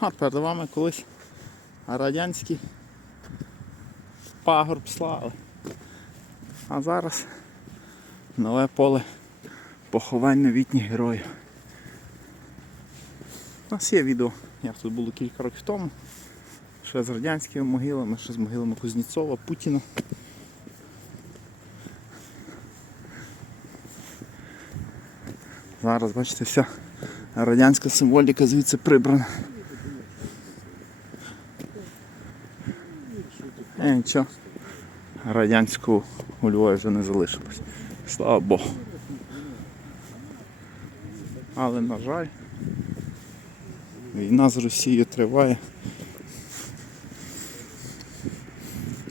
А перед вами колись радянський пагорб слави. А зараз нове поле поховань новітніх героїв. У нас є відео, я тут було кілька років тому. Ще з радянськими могилами, ще з могилами Кузнєцова, Путіна. Зараз, бачите, вся радянська символіка звідси прибрана. І нічого. Радянського у Львові вже не залишилось. Слава Богу. Але, на жаль, війна з Росією триває.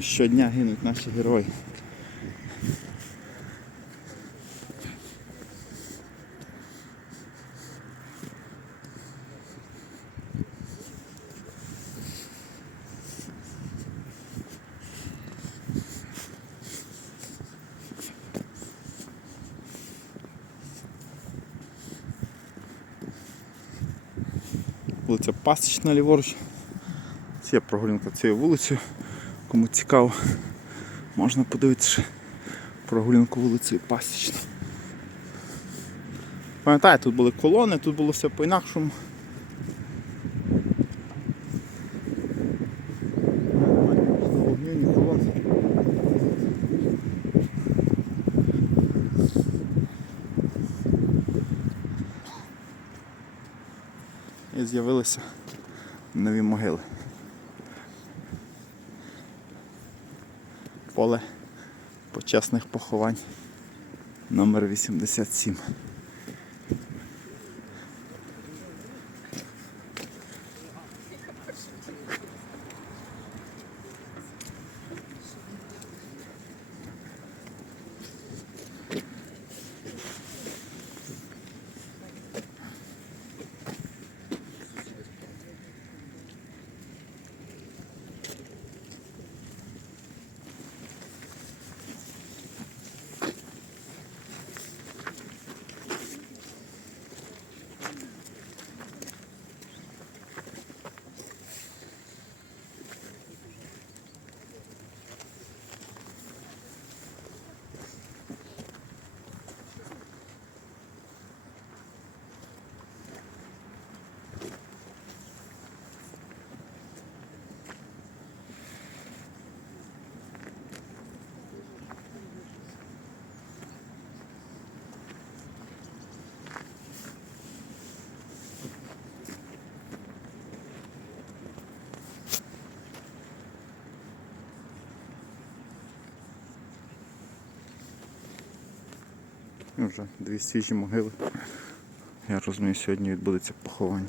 Щодня гинуть наші герої. Вулиця Пасічна ліворуч. Це прогулянка цією вулицею. Кому цікаво, можна подивитися прогулянку вулицею Пасічна. Пам'ятаєте, тут були колони, тут було все по-інакшому. З'явилися нові могили. Поле почесних поховань номер 87. Вже дві свіжі могили. Я розумію, сьогодні відбудеться поховання.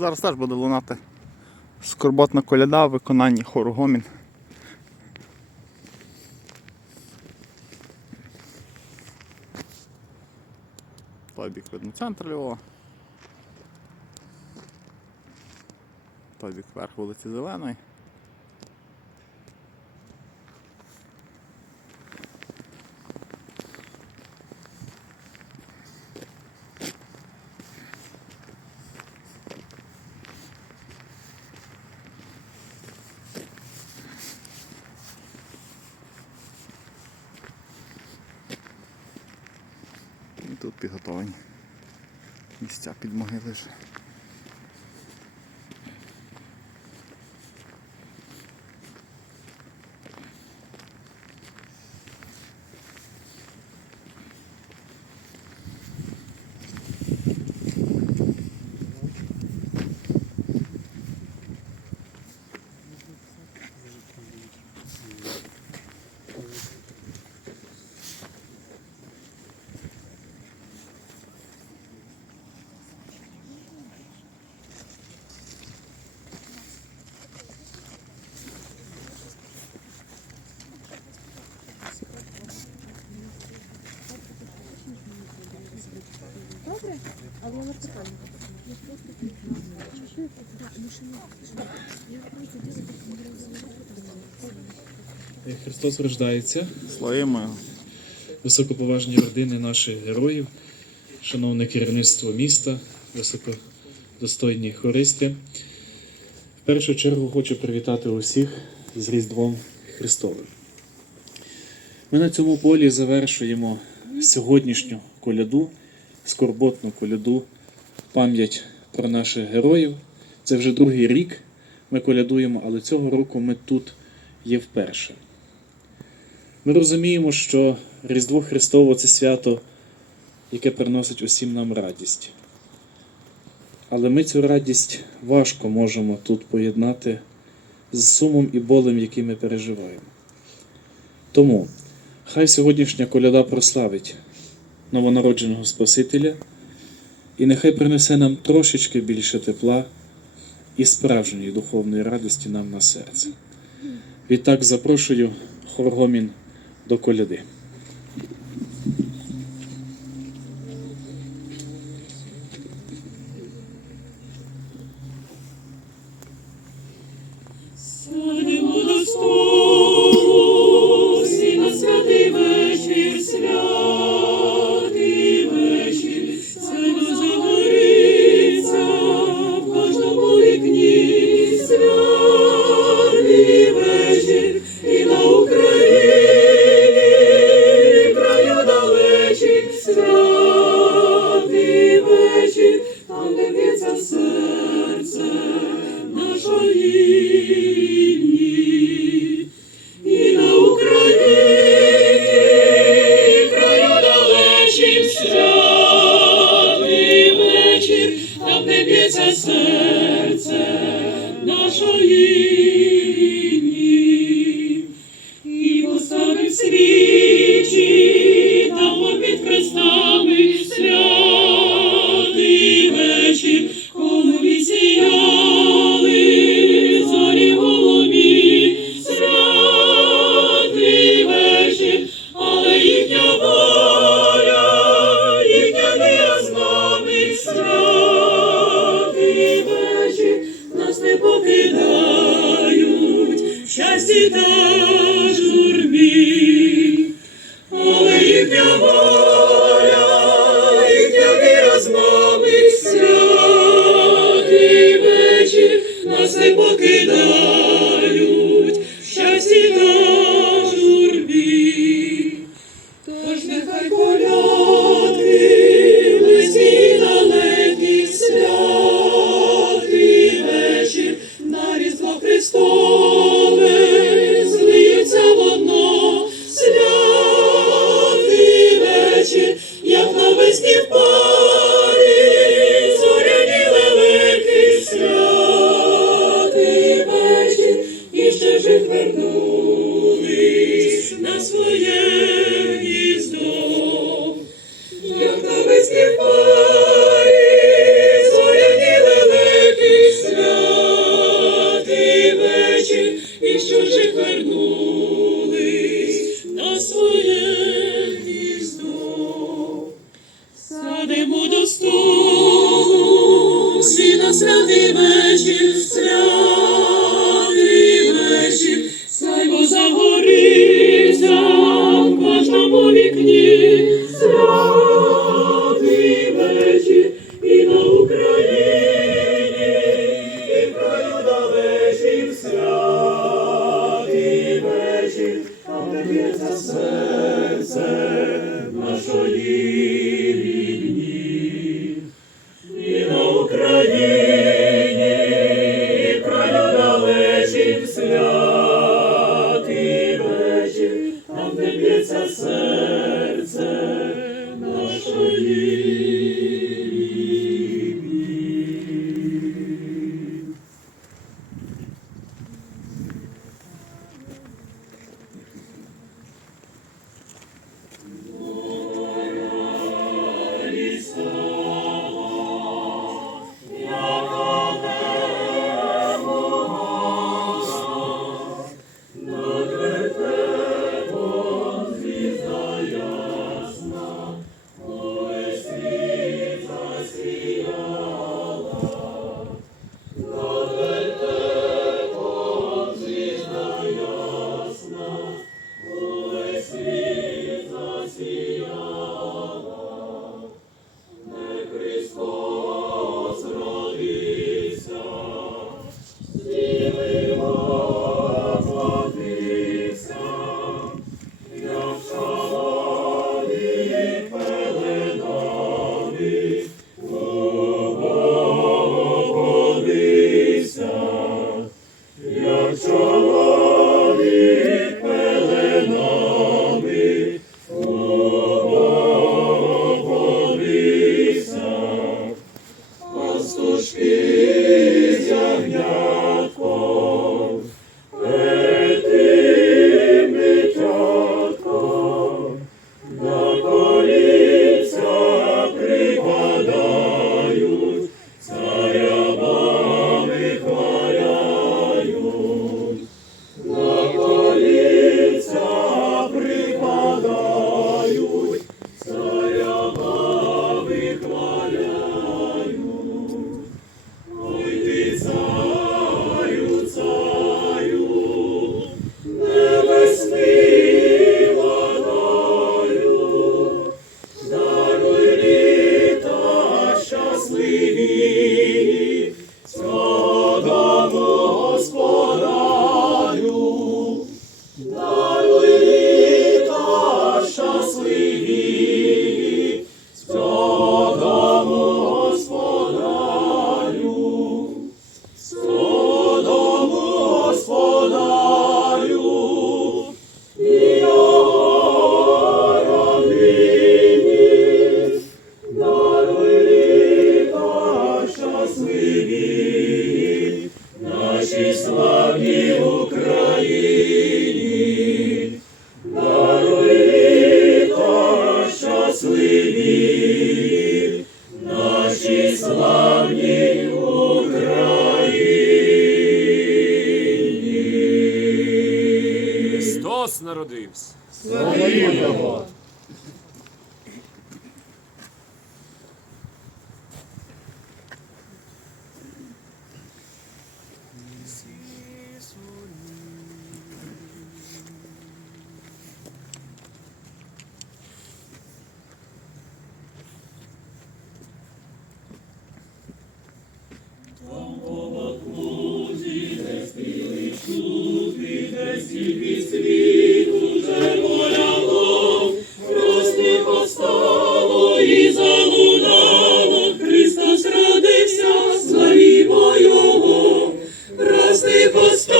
Зараз теж буде лунати скорботна коляда в виконанні хору Гомін. Той бік видно центр Львова. Той бік верх вулиці Зеленої. І тут підготовлені місця під могили вже. Христос рождається, його. високоповажні родини наших героїв, шановне керівництво міста, високодостойні хористи. В першу чергу хочу привітати усіх з Різдвом Христовим. Ми на цьому полі завершуємо сьогоднішню коляду, скорботну коляду, пам'ять про наших героїв. Це вже другий рік ми колядуємо, але цього року ми тут є вперше. Ми розуміємо, що Різдво Христово це свято, яке приносить усім нам радість. Але ми цю радість важко можемо тут поєднати з сумом і болем, який ми переживаємо. Тому хай сьогоднішня коляда прославить новонародженого Спасителя, і нехай принесе нам трошечки більше тепла і справжньої духовної радості нам на серце. Відтак запрошую Хоргомін до коляди. Прости Прости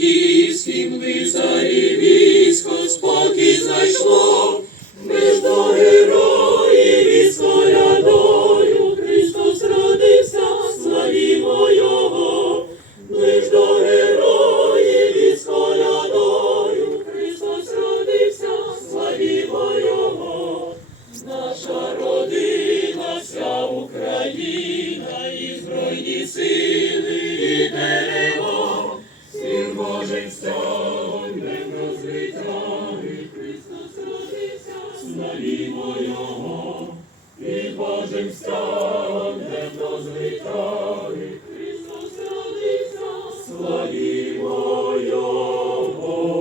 львівським, на лицарі військо, спокій знайшли. Божим стягом, днем розвитаний, Христос родився, славімо Його.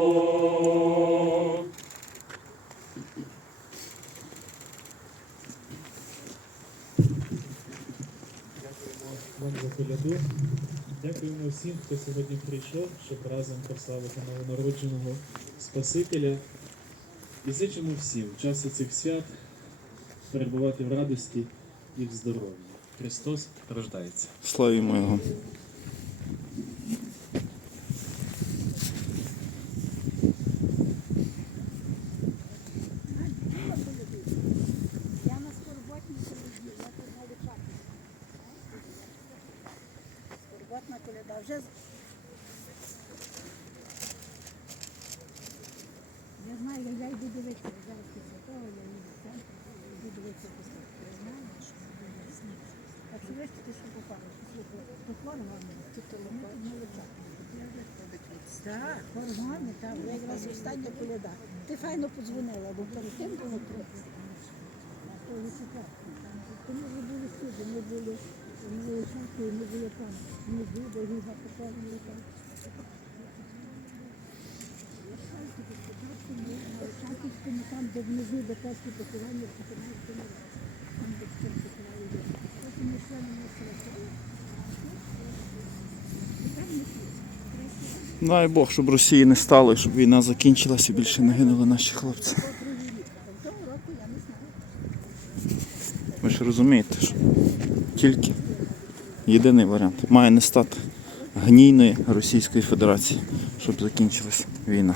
вам за коляду. Дякуємо всім, хто сьогодні прийшов, щоб разом прославити новонародженого Спасителя. І зичимо всім в часі цих свят перебувати в радості і в здоров'ї. Христос рождається. Славімо Його. Скорботна коляда. Вже з- я знаю, я йду дивитися. Зараз після того я їду в центр, йду дивитися поставки. Я знаю, що буде сніг. Так що врешті ти що попало? Послухай, то хор гарний, тут то вони тут на личаку. Так, хор гарний, так. Я якраз остання коляда. Ти файно подзвонила, бо перед тим було трохи. Тому ми були всюди, ми були ми шанки, ми були там, ми були гіга покорні там. Шанківському там, де внизу, де перші в 14 році. Там, де всі поховали. Потім ми йшли на нас І там ми пішли. Дай Бог, щоб Росії не стало, щоб війна закінчилася і більше не гинули наші хлопці. Ви ж розумієте, що тільки єдиний варіант має не стати гнійної Російської Федерації, щоб закінчилась війна.